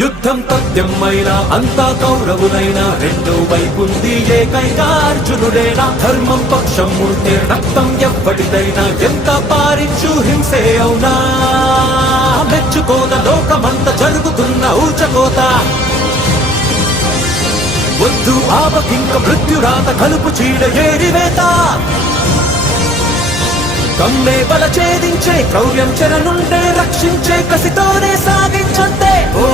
యుద్ధం తథ్యమైనా అంతా కౌరవులైనా రెండో వైపుంది ఏకైక అర్జునుడేనా ధర్మం పక్షం ఉంటే రక్తం ఎవ్వడిదైనా ఎంత పారించు హింసే అవునా మెచ్చుకోద లోకమంత జరుగుతున్న ఊచకోత వద్దు ఆపకింక మృత్యురాత కలుపు చీడ ఏరివేత కమ్మే బల ఛేదించే క్రౌర్యం చెర నుండే రక్షించే కసితోనే సాగించంతే ఓ